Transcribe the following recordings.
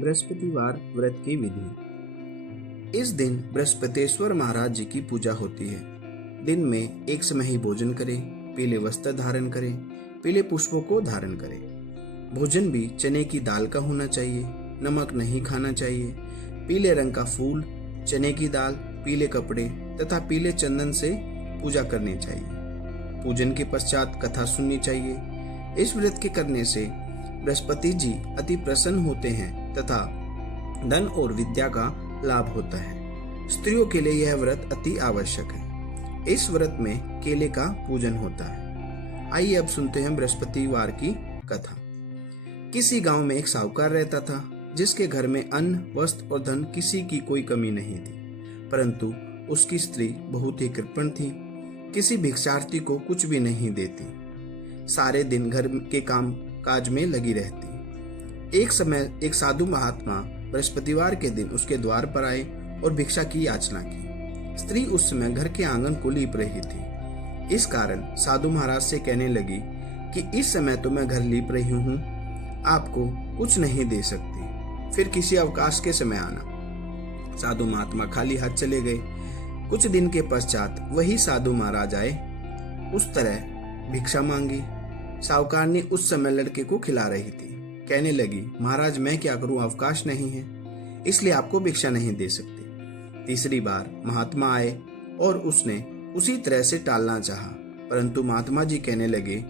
बृहस्पतिवार व्रत की विधि। इस दिन बृहस्पतिश्वर महाराज जी की पूजा होती है। दिन में एक समय ही भोजन करें, पीले वस्त्र धारण करें, पीले पुष्पों को धारण करें। भोजन भी चने की दाल का होना चाहिए, नमक नहीं खाना चाहिए। पीले रंग का फूल, चने की दाल, पीले कपड़े तथा पीले चंदन से पूजा करनी चाहिए। पूजन के पश्चात कथा सुननी चाहिए। इस व्रत के करने से बृहस्पति जी अति प्रसन्न होते हैं तथा धन और विद्या का लाभ होता है। स्त्रियों के लिए यह व्रत अति आवश्यक है। इस व्रत में केले का पूजन होता है। आइए अब सुनते हैं बृहस्पतिवार की कथा। किसी गांव में एक साहूकार रहता था, जिसके घर में अन्न, वस्त्र और धन किसी की कोई कमी नहीं थी। परंतु उसकी स्त्री बहुत ही कृपण थी, किसी भिक्षार्थी को कुछ भी नहीं देती, सारे दिन घर के काम काज में लगी रहती। एक समय एक साधु महात्मा बृहस्पतिवार के दिन उसके द्वार पर आए और भिक्षा की याचना की। स्त्री उस समय घर के आंगन को लीप रही थी। इस कारण साधु महाराज से कहने लगी कि इस समय तो मैं घर लीप रही हूँ, आपको कुछ नहीं दे सकती, फिर किसी अवकाश के समय आना। साधु महात्मा खाली हाथ चले गए। कुछ दिन के पश्चात वही साधु महाराज आए। उस तरह भिक्षा मांगी। साहूकार ने उस समय लड़के को खिला रही थी। कहने लगी, महाराज मैं क्या करूं, अवकाश नहीं है, इसलिए आपको भिक्षा नहीं दे सकती। तीसरी बार महात्मा आए और उसने उसी तरह से टालना चाहा, परंतु महात्मा जी कहने लगे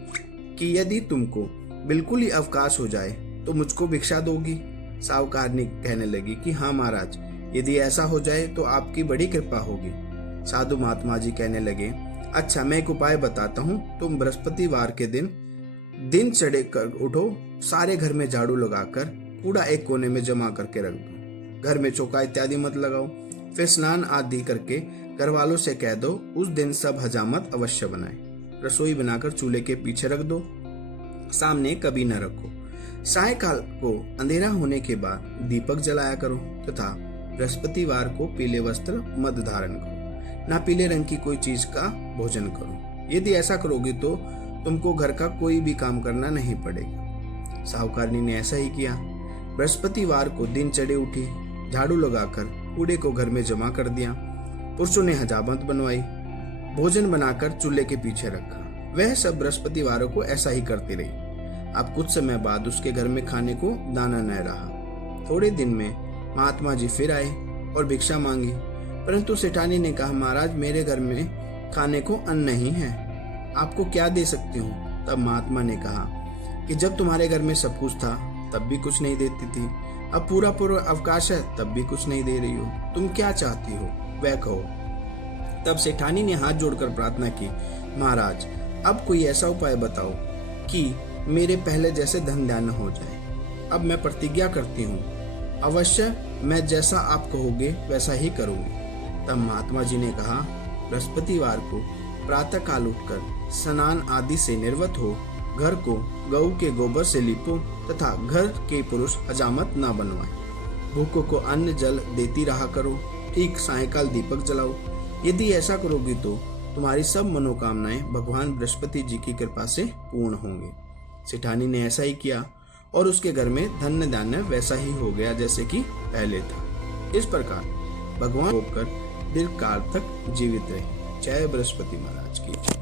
कि यदि तुमको बिल्कुल ही अवकाश हो जाए तो मुझको भिक्षा दोगी। साहूकार ने कहने लगी कि हाँ महाराज, यदि ऐसा हो जाए तो आपकी बड़ी कृपा होगी। साधु महात्मा जी कहने लगे, अच्छा मैं एक उपाय बताता हूँ, तुम बृहस्पतिवार के दिन चढ़े कर उठो, सारे घर में झाड़ू लगाकर कूड़ा एक कोने में जमा करके रख दो, घर में चौका इत्यादि मत लगाओ, फिर स्नान आदि करके घर वालों से कह दो उस दिन सब हजामत अवश्य बनाए। रसोई बनाकर चूल्हे के पीछे रख दो, सामने कभी न रखो। सायंकाल को अंधेरा होने के बाद दीपक जलाया करो तथा बृहस्पतिवार को पीले वस्त्र मत धारण करो, ना पीले रंग की कोई चीज का भोजन करो। यदि ऐसा करोगे तो तुमको घर का कोई भी काम करना नहीं पड़ेगा। साहूकारनी ने ऐसा ही किया। बृहस्पतिवार को दिन चढ़े उठी, झाड़ू लगाकर कूड़े को घर में जमा कर दिया। पुरुषों ने हजामत बनवाई, भोजन बनाकर चूल्हे के पीछे रखा। वह सब बृहस्पतिवारों को ऐसा ही करती रही। अब कुछ समय बाद उसके घर में खाने को दाना न रहा। थोड़े दिन में महात्मा जी फिर आए और भिक्षा मांगी, परंतु सेठानी ने कहा, महाराज मेरे घर में खाने को अन्न नहीं है, आपको क्या दे सकती हूँ। तब महात्मा ने कहा कि जब तुम्हारे घर में सब कुछ था तब भी कुछ नहीं देती थी, अब पूरा अवकाश है तब भी कुछ नहीं दे रही हो, तुम क्या चाहती हो वह कहो। तब सेठानी ने हाथ जोड़कर प्रार्थना की, महाराज अब कोई ऐसा उपाय बताओ कि मेरे पहले जैसे धन धान्य हो जाए। अब मैं प्रतिज्ञा करती हूँ, अवश्य मैं जैसा आप कहोगे वैसा ही करूंगी। तब महात्मा जी ने कहा, बृहस्पतिवार को प्रातः काल उठकर स्नान आदि से निर्वत हो घर को गऊ के गोबर से लीपो तथा घर के पुरुष हजामत न बनवाएं। भूखों को अन्न जल देती रहा करो, ठीक सायंकाल दीपक जलाओ। यदि ऐसा करोगी तो तुम्हारी सब मनोकामनाएं भगवान बृहस्पति जी की कृपा से पूर्ण होंगे। सेठानी ने ऐसा ही किया और उसके घर में धन्य धान्य वैसा ही हो गया जैसे कि पहले था। इस प्रकार भगवान होकर दीर्घ काल तक जीवित रहे। जय बृहस्पति महाराज की।